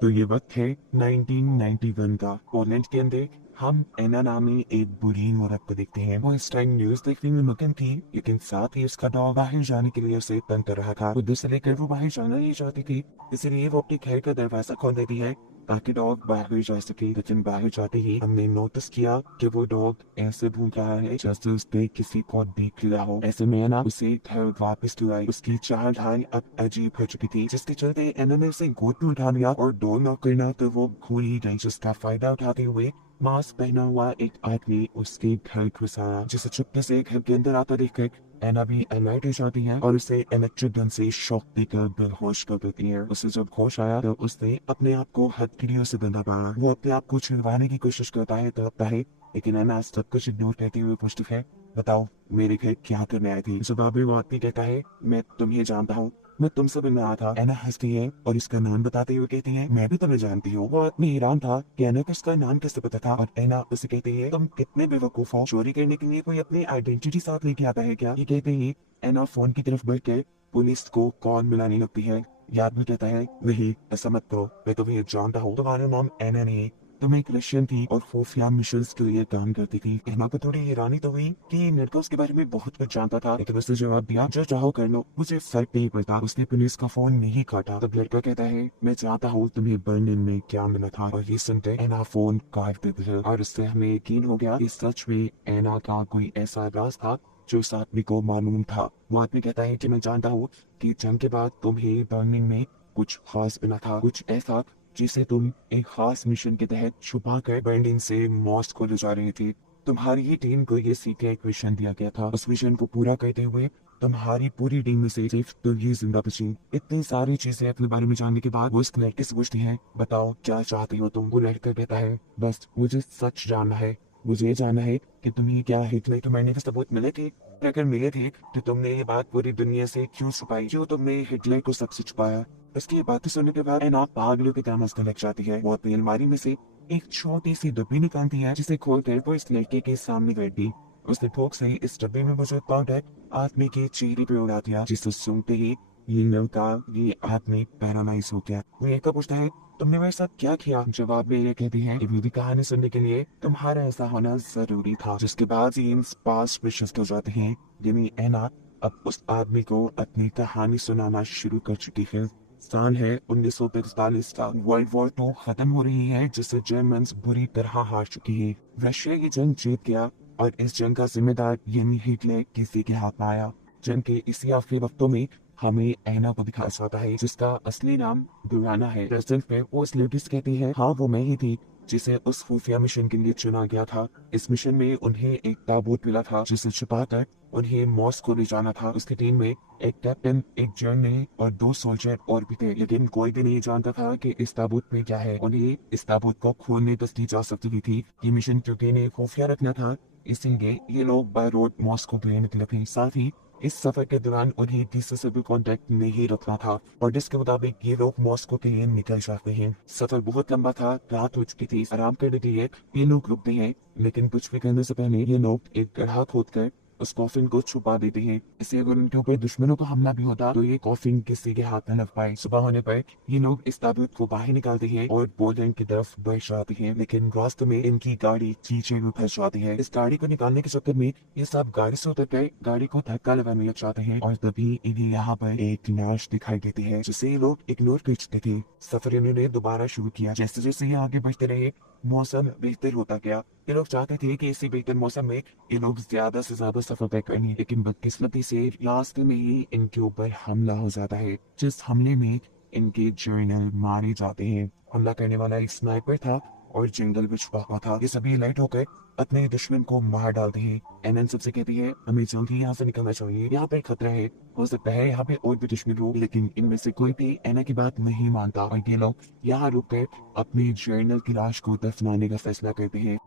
तो ये वक्त है 1991 का। पोलैंड के अंदर हम एना नामी एक बुरी औरत को देखते हैं। वो इस टाइम न्यूज देखने में मगन थी, लेकिन साथ ही उसका डॉग बाहर जाने के लिए उसे तंग कर रहा था। खुद से लेकर वो बाहर जाना नहीं चाहती थी, इसलिए वो अपने घर का दरवाजा खोल देती है ताकि डॉग बाहर जा सके। लेकिन बाहर जाते ही हमने नोटिस किया कि वो डॉग ऐसे भूख रहा है जैसे उसने किसी को देख लिया हो। ऐसे में एना उसे घर वापस लाई। उसकी चाल ढाल अब अजीब हो चुकी थी, जिसके चलते एना ने उसे गोद में उठा लिया और डोर नॉक करना तो वो भूल ही गई। जिसका फायदा उठाते हुए मास्क पहना हुआ एक आदमी उसके घर घुस आया, जिसे चुपके से घर के अंदर आता देखकर एना भी अलर्ट हो जाती है और उसे इलेक्ट्रिक गन से शॉक देकर बेहोश कर देती है। उसे जब होश आया तो उसने अपने आप को हथकड़ियों से बंधा पाया। वो अपने आप को छुड़वाने की कोशिश करता है तो लगता है, लेकिन एना सब कुछ इग्नोर करते हुए पूछती है, बताओ मेरे घर क्या करने आई थी। जवाब में वो आदमी कहता है, मैं तुम्हें जानता हूँ, मैं तुमसे मिलने आया था। एना हंसती है और इसका नाम बताते हुए कहती है, मैं भी तुम्हें जानती हूँ। वो आदमी हैरान था कि एना को इसका नाम कैसे पता था, और एना उसे कहती है, तुम कितने बेवकूफ हो, चोरी करने के लिए कोई अपनी आइडेंटिटी साथ लेके आता है क्या। ये कहते ही एना फोन की तरफ बढ़ के पुलिस को कॉल मिलाने लगती है। ये आदमी कहता है, नहीं ऐसा मत करो, मैं तुम्हें जानता हूँ, तुम्हारा नाम एना नहीं, तुम एक रशियन थी और खुफिया मिशंस के लिए काम करती थी। एना को थोड़ी हैरानी तो हुई कि लड़का उसके बारे में बहुत कुछ जानता था, लेकिन उसने जवाब दिया, जो चाहो कर लो, मुझे फर्क नहीं पड़ता। उसने पुलिस का फोन नहीं काटा। तब लड़का कहता है, मैं चाहता हूँ तुम्हें बर्लिन में क्या मिला था। और ये सुनते एना फोन काट देती है और उससे हमें यकीन हो गया कि सच में एना का कोई ऐसा राज था जो उस आदमी को मालूम था। वो आदमी कहता है कि मैं जानता हूँ कि जंग के बाद तुम्हें बर्लिन में कुछ खास मिला था, कुछ ऐसा जिसे तुम एक खास मिशन के तहत छुपा कर बर्लिन से मॉस्को ले जा रही थी। तुम्हारी ही टीम को ये सीखे एक मिशन दिया गया था। उस मिशन को पूरा करते हुए तुम्हारी पूरी टीम में से सिर्फ तुम ही जिंदा बची। इतनी सारी चीजें अपने बारे में जानने के बाद वो उस लड़के से पूछती है, बताओ क्या चाहती हो तुम। वो लड़का कहता है, बस मुझे सच जानना है, मुझे ये जानना है कि तुम्हें क्या हिटलर के मरने के सबूत मिले थे, और अगर मिले थे तो तुमने ये बात पूरी दुनिया से क्यों छुपाई, क्यों तुमने हिटलर को सबसे छुपाया। इसकी बात सुनने के बाद एना पागलों की तरह हंसने लग जाती है। वो अपनी अलमारी में से एक छोटी सी डब्बी निकालती है, जिसे खोलकर वो इस लड़के के सामने बैठी। उसने ठोक से इस डब्बे में मौजूद पाउडर आदमी के चेहरे पे उड़ा दिया, जिसे सुनते ही ये लड़का, ये आदमी पैरालाइज हो गया। वो एक पूछता है, तुमने मेरे साथ क्या किया। जवाब में ये कहती है, मेरी कहानी सुनने के लिए तुम्हारा ऐसा होना जरूरी था। जिसके बाद जीन्स पास विश्वस्त हो जाते हैं, यानी एना अब उस आदमी को अपनी कहानी सुनाना शुरू कर चुकी है। साल है 1945 का। वर्ल्ड वॉर 2 खत्म हो रही है, जिससे जर्मन बुरी तरह हार चुकी है। रशिया की जंग जीत गया और इस जंग का जिम्मेदार यानी हिटलर किसी के हाथ में आया। जंग के इसी आखिरी वक्तों में हमें एना को दिखाया जाता है, जिसका असली नाम दुराना है। प्रेसिडेंट पे वो उस लेडी से कहती है, हाँ वो मैं ही थी जिसे उस खुफिया मिशन के लिए चुना गया था। इस मिशन में उन्हें एक ताबूत मिला था, जिसे छुपाकर उन्हें मॉस्को ले जाना था। उसकी टीम में एक कैप्टन, एक जर्नल और 2 सोल्जर और भी थे, लेकिन कोई भी नहीं जानता था कि इस ताबूत में क्या है। उन्हें इस ताबूत को खोलने बस दी जा सकती थी। ये मिशन क्योंकि इन्हें खुफिया रखना था, इसीलिए ये लोग बाय रोड मॉस्को के लिए निकले थे। साथ ही इस सफर के दौरान उन्हें किसी से भी कांटेक्ट नहीं रखना था, और जिसके मुताबिक ये लोग मॉस्को के लिए निकल जाते हैं। सफर बहुत लंबा था, रात हो चुकी थी। आराम करने के लिए ये लोग रुकते हैं, लेकिन कुछ भी करने से पहले ये लोग एक गड्ढा खोदकर उस कॉफिन को छुपा देते हैं। इससे अगर उनके ऊपर दुश्मनों का हमला भी होता तो ये कॉफिन किसी के हाथ न लग पाए। सुबह होने पर ये लोग इस ताबूत को बाहर निकालते हैं और पोलैंड की तरफ बढ़ जाते हैं, लेकिन रास्ते में इनकी गाड़ी कीचड़ में फंस जाती है। इस गाड़ी को निकालने के चक्कर में ये सब गाड़ी से उतर कर गाड़ी को धक्का लगाने लग जाते हैं, और तभी इन्हें यहाँ पर एक लाश दिखाई देती है, जिसे ये लोग इग्नोर कर चुके थे। सफर इन्होंने दोबारा शुरू किया। जैसे जैसे ये आगे बढ़ते रहे, मौसम बेहतर होता गया। ये लोग चाहते थे कि इसी बेहतर मौसम में ये लोग ज्यादा से ज्यादा सफर तय करें, लेकिन बदकिस्मती से रास्ते में ही इनके ऊपर हमला हो जाता है, जिस हमले में इनके जर्नल मारे जाते हैं। हमला करने वाला एक स्नाइपर था और जंगल में छुपा हुआ था। ये सभी अलर्ट होकर अपने दुश्मन को मार डालते हैं। एनएन सबसे कहती है, हमें जल्दी यहाँ से निकलना चाहिए, यहाँ पे खतरा है, हो सकता है यहाँ पे और भी दुश्मन हो। लेकिन इनमें से कोई भी एना की बात नहीं मानता और ये लोग यहाँ रुक कर अपने जर्नल की लाश को दफनाने का फैसला करते हैं।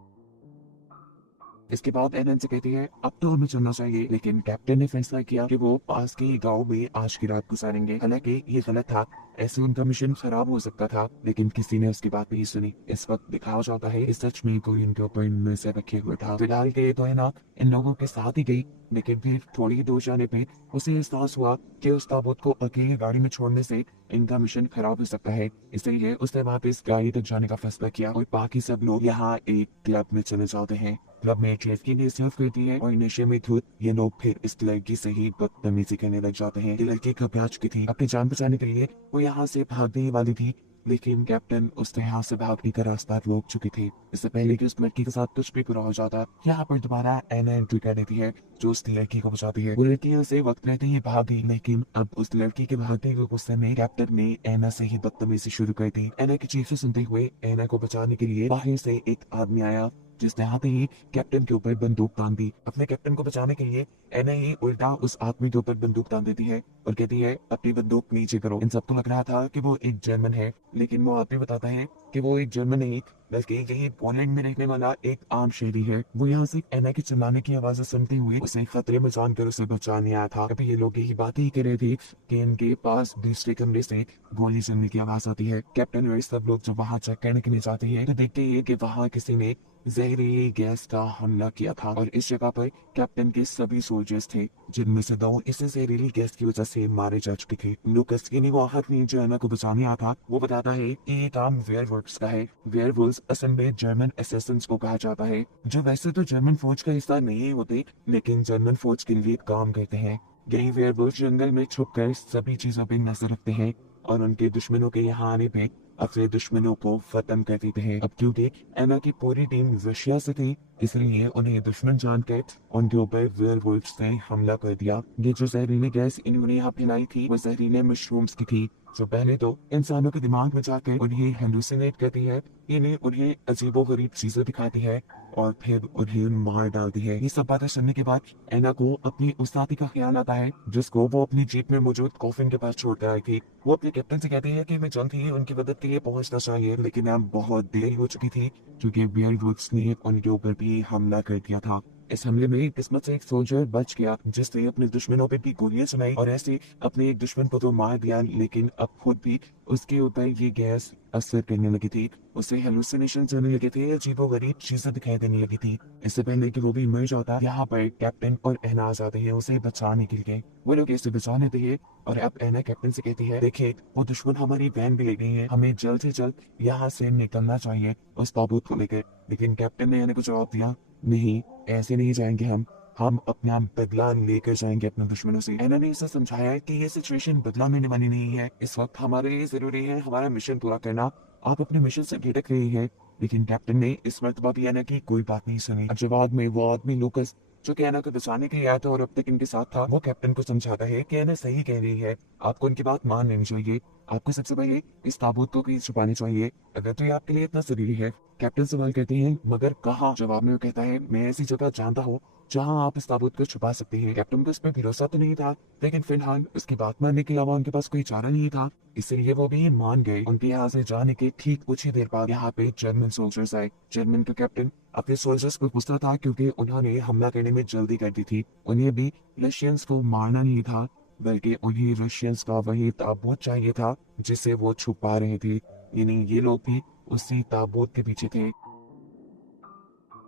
इसके बाद एनन से कहती है अब तो हमें चलना चाहिए, लेकिन कैप्टन ने फैसला किया कि वो पास के गांव में आज की रात गुजारेंगे। हालांकि ये गलत था, ऐसे उनका मिशन खराब हो सकता था, लेकिन किसी ने उसकी बात नहीं सुनी। इस वक्त दिखाया जाता है कि सच में कोई उनके ऊपर नजर रखे हुए था। फिलहाल के तो है ना इन लोगों के साथ ही गई, लेकिन फिर थोड़ी ही दूर जाने पे उसे एहसास हुआ कि उस ताबूत को अकेले गाड़ी में छोड़ने से इनका मिशन खराब हो सकता है। इसलिए उसने वापस गाड़ी तक जाने का फैसला किया और बाकी सब लोग यहाँ एक क्लब में चले जाते हैं। क्लब में एक लड़की ने सर्व करती है और नशे में धुत ये लोग फिर इस लड़की से ही बदतमीजी करने लग जाते हैं। ये लड़की घबरा चुकी थी, अपनी जान बचाने के लिए वो यहाँ से भागने वाली थी, लेकिन कैप्टन उसने यहाँ से भागने का रास्ता रोक चुकी थी। इससे पहले कि उस लड़की के साथ कुछ भी बुरा हो जाता, यहाँ पर दोबारा एना एंट्री कर देती है जो उस लड़की को बचाती है। वो लड़की उसे वक्त रहते ही भाग गई, लेकिन अब उस लड़की के भागने के गुस्से में कैप्टन ने एना से ही बदतमीजी शुरू कर दी। एना की चीखें सुनते हुए एना को बचाने के लिए बाहर से एक आदमी आया, जिसने आते ही कैप्टन के ऊपर बंदूक तान दी। अपने कैप्टन को बचाने के लिए एना ही उल्टा उस आदमी के ऊपर बंदूक तान देती है और कहती है अपनी बंदूक नीचे करो। इन सबको लग रहा था कि वो एक जर्मन है, लेकिन वो आदमी बताता है कि वो एक जर्मन नहीं बल्कि यही पोलैंड में रहने वाला एक आम शहरी है। वो यहाँ से एना की चिल्लाने की आवाज़ें सुनते हुए उसे खतरे में जानकर उसे बचाने आया था। अभी ये लोग यही बात ही कर रहे थे कि इनके पास दूसरे कमरे से गोली चलने की आवाज आती है। कैप्टन और सब लोग जब वहाँ चेक करने के लिए जाते हैं तो देखते हैं कि वहाँ किसी ने जहरीली गैस का हमला किया था और इस जगह पर कैप्टन के सभी सोल्जर्स थे, जिनमें से 2 इस जहरीली गैस की वजह से मारे जा चुके थे। लूकस की वो आदमी जो एना को बचाने आया था, वो बताता है कि ये काम वेयरवुल्व्स का है। वेयरवुल्व्स असल में जर्मन असैसिन्स को कहा जाता है, जो वैसे तो जर्मन फौज का हिस्सा नहीं होते, लेकिन जर्मन फौज के लिए काम करते हैं। यही वेयरवुल्व्स जंगल में छुपकर सभी चीजों पर नजर रखते हैं और उनके दुश्मनों के यहाँ आने पे अपने दुश्मनों को खत्म कर देते हैं। अब क्योंकि एना की पूरी टीम रशिया से थी, इसलिए उन्हें दुश्मन जानकर उनके ऊपर वेयरवुल्व्स ने हमला कर दिया। ये जो जहरीली गैस इन्होंने यहाँ फैलाई थी वो जहरीले मशरूम्स की थी, जो पहले तो इंसानों के दिमाग में जाकर उन्हें हेलुसिनेट करती है, इन्हें उन्हें अजीबोगरीब चीजें दिखाती है और फिर उन्हें मार डालती है। ये सब बातें सुनने के बाद एना को अपनी उस साथी का ख्याल आता है जिसको वो अपनी जीप में मौजूद कॉफिन के पास छोड़कर आई थी। वो अपने कैप्टन से कहते हैं कि मैं जल्द ही उनकी मदद के लिए पहुंचना चाहिए, लेकिन अब बहुत देर हो चुकी थी क्योंकि वेयरवुल्व्स ने उनके ऊपर भी हमला कर दिया था। इस हमले में किस्मत से एक सोल्जर बच गया, जिसने अपने दुश्मनों पे भी गोलियां चलाई और ऐसे अपने एक दुश्मन को तो मार दिया, लेकिन अब खुद भी उसके ऊपर ये गैस असर करने लगी थी। उसे हेलुसिनेशन होने लगे थे, अजीबोगरीब चीजें दिखाई देने लगी थी। इससे पहले कि वो भी मर जाता, यहाँ पर कैप्टन और एना आ जाते हैं उसे बचाने के लिए। वो लोग इसे बचाने थे और अब एना कैप्टन से कहती है देखिए वो दुश्मन हमारी वैन भी ले गई है, हमें जल्द से जल्द यहाँ से निकलना चाहिए उस ताबूत को लेकर। लेकिन कैप्टन ने एना को जवाब दिया नहीं, ऐसे नहीं जाएंगे हम अपना बदला लेकर जाएंगे अपने दुश्मनों से। एना ने इसे समझाया कि ये सिचुएशन बदला लेने वाली नहीं है, इस वक्त हमारे लिए जरूरी है हमारा मिशन पूरा करना, आप अपने मिशन से भटक रही हैं। लेकिन कैप्टन ने इस मर्तबा भी एना की कोई बात नहीं सुनी। अब जवाब में वो आदमी लूकस जो कि एना को बचाने के लिए आया था और अब तक इनके साथ था, वो कैप्टन को समझाता है कि एना सही कह रही है, आपको उनकी बात मान लेनी चाहिए, आपको सबसे पहले इस ताबूत को कहीं छुपानी चाहिए अगर तो ये आपके लिए इतना जरूरी है। कैप्टन सवाल कहते हैं मगर कहाँ? जवाब में वो कहता है मैं ऐसी जगह जानता हूँ जहाँ आप इस ताबूत को छुपा सकते हैं। कैप्टन को इस पर भरोसा तो नहीं था, लेकिन फिलहाल उसकी बात मानने के अलावा उनके पास कोई चारा नहीं था, इसलिए वो भी मान गए। उनके यहाँ से जाने के ठीक कुछ ही देर बाद यहाँ पे जर्मन सोल्जर्स आए। जर्मन का कैप्टन अपने सोल्जर्स को गुस्सा था क्योंकि उन्होंने हमला करने में जल्दी कर दी थी। उन्हें भी रशियंस को मारना नहीं था, बल्कि उन्हें रशियंस का वही ताबूत चाहिए था जिसे वो छुपा रहे थे, यानी ये लोग भी उसी ताबूत के पीछे थे।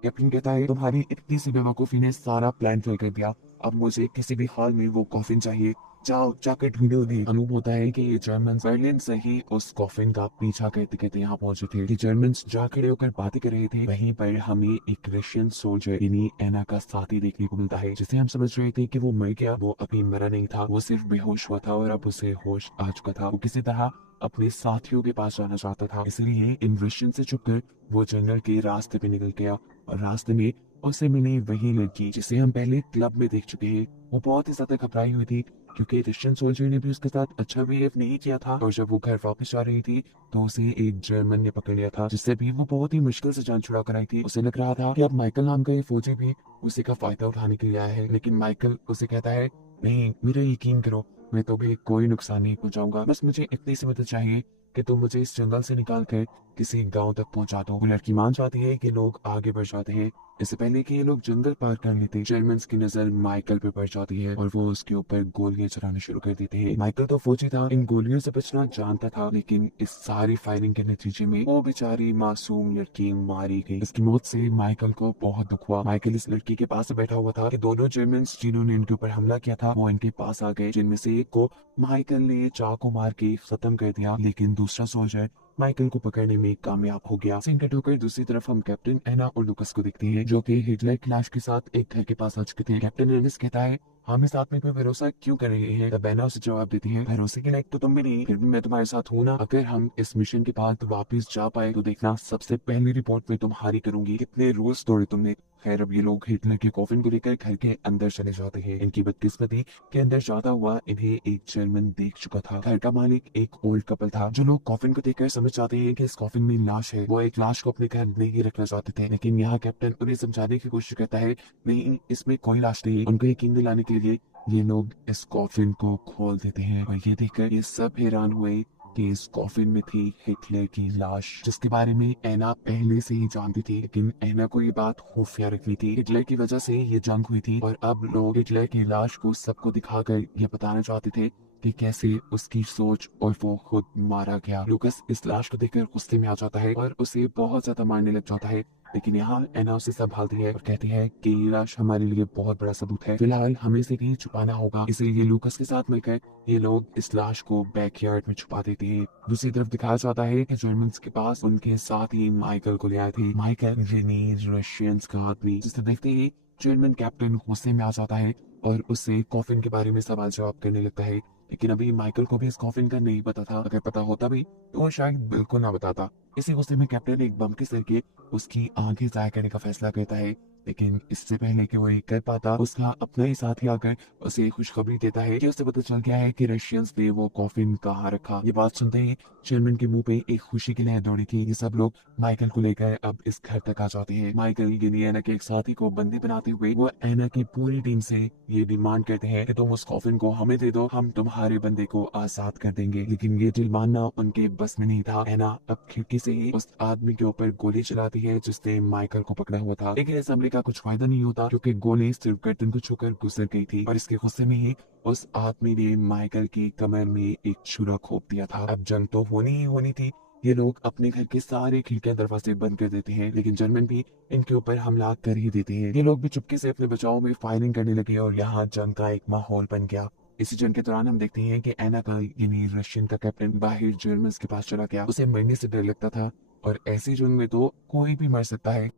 कैप्टन कहता है तुम्हारी इतनी सी बेवकूफी ने सारा प्लान फेल कर दिया, अब मुझे किसी भी हाल में वो कॉफिन चाहिए, जाओ जाकर ढूंढो भी। अनुभव होता है कि ये जर्मन बर्लिन से ही उस कॉफिन का पीछा करते करते यहाँ पहुंचे थे। ये जर्मन्स जा खड़े होकर बातें कर रहे थे, वहीं पर हमें एक रशियन सोल्जर यानी एना का साथी देखने को मिलता है, जिसे हम समझ रहे थे कि वो मर गया। वो अभी मरा नहीं था, वो सिर्फ बेहोश हुआ था और अब उसे होश आ चुका था। वो किसी तरह अपने साथियों के पास जाना चाहता था, इसलिए इन रशियन से छुपकर वो जंगल के रास्ते पे निकल गया और रास्ते में उसे मिली वही लड़की जिसे हम पहले क्लब में देख चुके हैं। वो बहुत ही ज्यादा घबराई हुई थी क्योंकि रशियन सोल्जर ने भी उसके साथ अच्छा बिहेव नहीं किया था और जब वो घर वापस आ रही थी तो उसे एक जर्मन ने पकड़ लिया था, जिससे भी वो बहुत ही मुश्किल से जान छुड़ा कर आई थी। उसे लग रहा था कि अब माइकल नाम का ये फौजी भी उसी का फायदा उठाने के लिए आया है, लेकिन माइकल उसे कहता है नहीं, मेरा यकीन करो, मैं तो भी कोई नुकसान नहीं पहुंचाऊंगा, बस मुझे इतनी सी मदद चाहिए कि तुम मुझे इस जंगल से निकाल कर किसी गांव तक पहुंचा दो। वो लड़की मान जाती है कि लोग आगे बढ़ जाते हैं इससे पहले कि ये लोग जंगल पार कर लेते, जर्मन्स की नजर माइकल पे पड़ जाती है और वो उसके ऊपर गोलियां चलाना शुरू कर देते हैं। माइकल तो फौजी था, इन गोलियों से बचना जानता था, लेकिन इस सारी फायरिंग के नतीजे में वो बेचारी मासूम लड़की मारी गई। इसकी मौत से माइकल को बहुत दुख हुआ। माइकल इस लड़की के पास बैठा हुआ था कि दोनों जर्मन्स जिन्होंने इनके ऊपर हमला किया था वो इनके पास आ गए, जिनमें से एक को माइकल ने चाकू मार के खत्म कर दिया, लेकिन दूसरा सोल्जर माइकल को पकड़ने में कामयाब हो गया। सीन कट होकर दूसरी तरफ हम कैप्टन एना और लुकस को देखते हैं, जो कि हिटलर की लाश के साथ एक घर के पास आ चुके थे। कैप्टन एनिस कहता है, हम इस आदमी पे भरोसा क्यों कर रहे हैं? तब एना उसे जवाब देती है, भरोसे के लायक तो तुम भी नहीं, फिर भी मैं तुम्हारे साथ हूँ ना। अगर हम इस मिशन के बाद वापस जा पाए तो देखना, सबसे पहली रिपोर्ट में तुम्हारी करूंगी। कितने रूल्स तोड़े तुमने। खैर, अब ये लोग हिटलर के कॉफिन को लेकर घर के अंदर चले जाते हैं। इनकी बदकिस्मती के अंदर जाता हुआ इन्हें एक जर्मन देख चुका था। घर का मालिक एक ओल्ड कपल था। जो लोग कॉफिन को देखकर समझ जाते हैं कि इस कॉफिन में लाश है, वो एक लाश को अपने घर नहीं रखना चाहते थे, लेकिन यहाँ कैप्टन उन्हें समझाने की कोशिश करता है, नहीं, इसमें कोई लाश नहीं। उनको यकीन दिलाने के लिए ये लोग इस कॉफिन को खोल देते हैं और ये देखकर ये सब हैरान हुए कि इस कॉफिन में थी हिटलर की लाश, जिसके बारे में एना पहले से ही जानती थी। लेकिन एना को ये बात खुफिया रखनी थी। हिटलर की वजह से ये जंग हुई थी और अब लोग हिटलर की लाश को सबको दिखाकर ये बताना चाहते थे कि कैसे उसकी सोच और वो खुद मारा गया। लुकस इस लाश को देखकर गुस्से में आ जाता है और उसे बहुत ज्यादा मारने लग जाता है, लेकिन यहाँ एना उसे संभालती है और कहती है कि ये लाश हमारे लिए बहुत बड़ा सबूत है, फिलहाल हमें इसे कहीं छुपाना होगा। इसलिए लुकस के साथ मिलकर ये लोग इस लाश को बैकयार्ड में छुपा देते हैं। दूसरी तरफ दिखाया जाता है कि जर्मन्स के पास उनके साथ ही माइकल को ले आए थे। माइकल यानी रशियंस का आदमी, जिसे देखते ही जर्मन कैप्टन गुस्से में आ जाता है और उससे कॉफिन के बारे में सवाल जवाब करने लगता है। लेकिन अभी माइकल को भी इस कॉफिन का नहीं पता था। अगर पता होता भी तो वो शायद बिल्कुल ना बताता। इसी गुस्से में कैप्टन एक बम के सर उसकी आंखें जाया करने का फैसला करता है, लेकिन इससे पहले कि वो ये कर पाता, उसका अपना ही साथी आकर उसे खुशखबरी देता है कि उसे पता चल गया है कि रशियंस ने वो कॉफिन कहाँ रखा। ये बात सुनते ही जर्मन के मुंह पे एक खुशी की लहर दौड़ी थी। ये सब लोग माइकल को लेकर अब इस घर तक आ जाते हैं। माइकल यानी एना के एक साथी को बंदी बनाते हुए वो एना की पूरी टीम से ये डिमांड करते हैं कि तुम उस कॉफिन को हमें दे दो, हम तुम्हारे बंदे को आजाद कर देंगे। लेकिन ये डील मानना उनके बस में नहीं था। एना अब खिड़की से ही उस आदमी के ऊपर गोली चलाती है जिसने माइकल को पकड़ा हुआ था, लेकिन इस हमले का कुछ फायदा नहीं होता क्योंकि गोली सिर्फ गर्दन को छूकर गुजर गई थी और इसके गुस्से में ही उस आदमी ने माइकल की कमर में एक छुरा खोप दिया था। अब जंग तो होनी ही होनी थी। ये लोग अपने घर के सारे खिड़कियां दरवाजे बंद कर देते हैं, लेकिन जर्मन भी इनके ऊपर हमला कर ही देते हैं। ये लोग भी चुपके से अपने बचाव में फायरिंग करने लगे और यहाँ जंग का एक माहौल बन गया। इसी जंग के दौरान हम देखते हैं कि एना का यानी रशियन का कैप्टन बाहर जर्मन के पास चला गया। उसे मरने से डर लगता था और ऐसी जंग में तो कोई भी मर सकता है।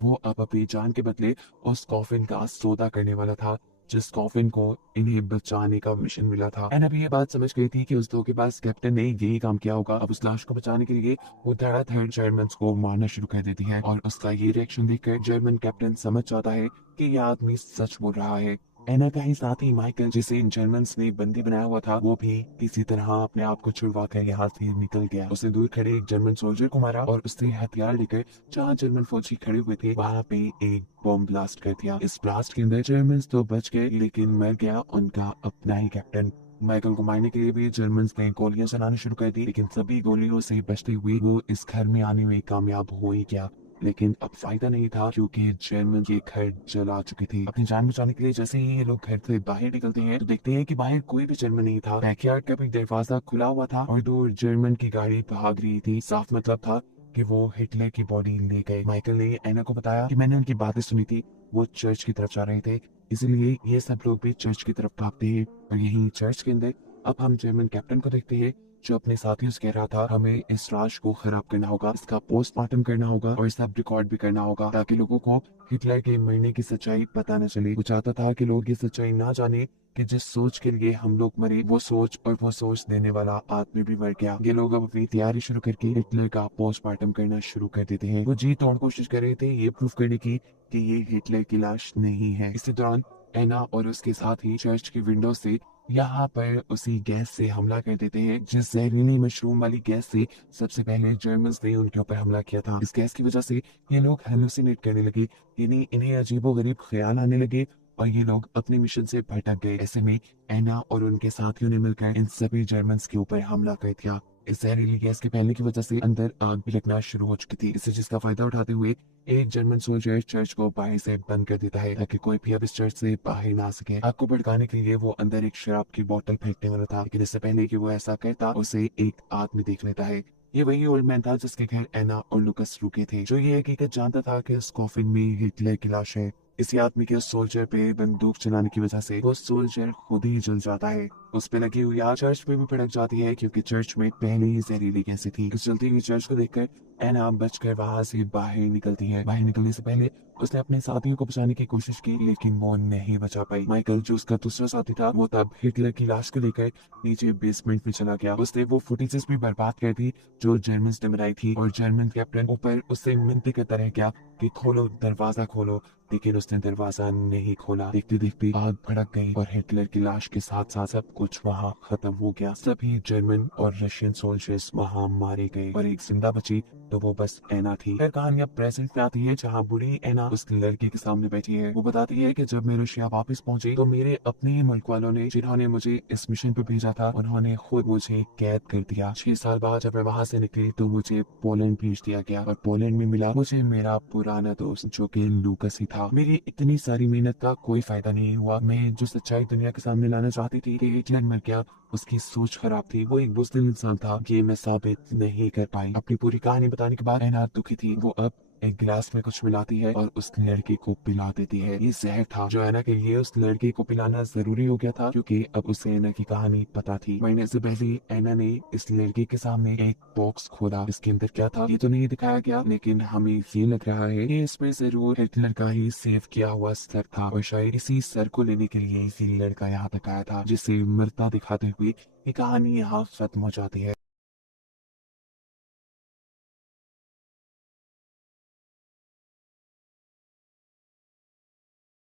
वो अब अपनी जान के बदले उस कॉफिन का सौदा करने वाला था, जिस कॉफिन को इन्हें बचाने का मिशन मिला था। एना भी ये बात समझ गई थी कि उस धोखेबाज कैप्टन ने यही काम किया होगा। अब उस लाश को बचाने के लिए वो धड़ाधड़ जर्मन्स को मारना शुरू कर देती है और उसका ये रिएक्शन देखकर जर्मन कैप्टन समझ जाता है कि यह आदमी सच बोल रहा है। एना का ही साथी माइकल, जिसे इन जर्मन्स ने बंदी बनाया हुआ था, वो भी किसी तरह अपने आप को छुड़वा कर यहाँ से निकल गया। उसने दूर खड़े एक जर्मन सोल्जर को मारा और उससे हथियार लेकर जहाँ जर्मन फौजी खड़े हुए थे वहाँ पे एक बम ब्लास्ट कर दिया। इस ब्लास्ट के अंदर जर्मन्स तो बच गए, लेकिन मर गया उनका अपना ही कैप्टन। माइकल को मारने के लिए भी जर्मन्स ने गोलियां चलाना शुरू कर दी, लेकिन सभी गोलियों से बचते हुए वो इस घर में आने में कामयाब हो ही गया। लेकिन अब फायदा नहीं था क्योंकि जर्मन के घर जला चुके थे। अपनी जान बचाने के लिए जैसे ही ये लोग घर से बाहर निकलते हैं तो देखते हैं कि बाहर कोई भी जर्मन नहीं था। बैकयार्ड का भी दरवाजा खुला हुआ था और दो जर्मन की गाड़ी भाग रही थी। साफ मतलब था कि वो हिटलर की बॉडी ले गए। माइकल ने एना को बताया कि मैंने उनकी बातें सुनी थी, वो चर्च की तरफ जा रहे थे, इसलिए ये सब लोग भी चर्च की तरफ भागते हैं। और यही चर्च के अंदर अब हम जर्मन कैप्टन को देखते हैं जो अपने साथियों से कह रहा था, हमें इस लाश को खराब करना होगा, इसका पोस्टमार्टम करना होगा और सब रिकॉर्ड भी करना होगा ताकि लोगों को हिटलर के मरने की सच्चाई पता न चले। वो चाहता था कि लोग ये सच्चाई ना जाने कि जिस सोच के लिए हम लोग मरे वो सोच और वो सोच देने वाला आदमी भी मर गया। ये लोग अब अपनी तैयारी शुरू करके हिटलर का पोस्टमार्टम करना शुरू कर देते हैं। वो जी तोड़ कोशिश कर रहे थे ये प्रूफ करने की कि ये हिटलर की लाश नहीं है। इसी दौरान एना और उसके साथ ही चर्च की विंडो से यहाँ पर उसी गैस से हमला कर देते हैं जिस जहरीली मशरूम वाली गैस से सबसे पहले जर्मन्स ने उनके ऊपर हमला किया था। इस गैस की वजह से ये लोग हेलुसिनेट करने लगे, यानी इन्हें अजीबोगरीब ख्याल आने लगे और ये लोग अपने मिशन से भटक गए। ऐसे में एना और उनके साथियों ने मिलकर इन सभी जर्मन्स के ऊपर हमला कर दिया। इस जहरीली गैस के फैलने की वजह से अंदर आग भी लगना शुरू हो चुकी थी। इससे जिसका फायदा उठाते हुए एक जर्मन सोल्जर चर्च को बाहर से बंद कर देता है ताकि कोई भी अब इस चर्च से बाहर ना आ सके। आग को भड़काने के लिए वो अंदर एक शराब की बोतल फेंकने वाला था, लेकिन इससे पहले कि वो ऐसा करता उसे एक आदमी देख लेता है। ये वही ओल्ड मैन था जिसके घर एना और लुकस रुके थे, जो ये हकीकत जानता था कि उस कॉफिन में हिटलर की लाश है। इसी आदमी के उस सोल्जर पे बंदूक चलाने की वजह से वो सोल्जर खुद ही जल जाता है। उस पे लगी हुई आग चर्च पे भी भड़क जाती है, क्योंकि चर्च में पहले ही जहरीली गैसें थी। उस जलती हुई चर्च को देखकर एना बचकर वहां से बाहर निकलती है। बाहर निकलने से पहले उसने अपने साथियों को बचाने की कोशिश की, लेकिन वो नहीं बचा पाई। माइकल, जो उसका दूसरा साथी था, वो तब हिटलर की लाश को लेकर नीचे बेसमेंट में चला गया। उसने वो फुटेजेस भी बर्बाद कर दी जो जर्मन ने बनाई थी, और जर्मन कैप्टन ऊपर उससे मिन्नतें करता रह गया कि खोलो दरवाजा खोलो, लेकिन उसने दरवाजा नहीं खोला। देखते देखते आग भड़क गई और हिटलर की लाश के साथ साथ सब कुछ वहां खत्म हो गया। सभी जर्मन और रशियन सोल्जर्स वहां मारे गए और एक जिंदा बची तो वो बस एना थी। फिर कहानियां प्रेजेंट में आती है, जहाँ बूढ़ी एना उस लड़के के सामने बैठी है। वो बताती है कि जब मैं रशिया वापस पहुंची तो मेरे अपने ही मुल्क वालों ने, जिन्होंने मुझे इस मिशन पे भेजा था, उन्होंने खुद मुझे कैद कर दिया। 6 साल बाद जब मैं वहां से निकली तो मुझे पोलैंड भेज दिया गया, और पोलैंड में मिला मुझे मेरा पुराना दोस्त जो कि लूकस ही था। मेरी इतनी सारी मेहनत का कोई फायदा नहीं हुआ। मैं जो सच्चाई दुनिया के सामने लाना चाहती थी कि हिटलर मर गया, उसकी सोच खराब थी, वो एक बुज़दिल इंसान था, ये मैं साबित नहीं कर पाई। अपनी पूरी कहानी बताने के बाद एना दुखी थी। वो अब एक गिलास में कुछ मिलाती है और उस लड़के को पिला देती है। ये जहर था जो एना के लिए उस लड़के को पिलाना जरूरी हो गया था, क्योंकि अब उसे एना की कहानी पता थी। मरने से पहले एना ने इस लड़के के सामने एक बॉक्स खोला। इसके अंदर क्या था ये तो नहीं दिखाया गया, लेकिन हमें ये लग रहा है कि इसमें जरूर हिटलर का ही सेव किया हुआ सर था, और शायद इसी सर को लेने के लिए इसी लड़का यहाँ तक आया था, जिसे मरता दिखाते हुए ये कहानी यहाँ खत्म हो जाती है।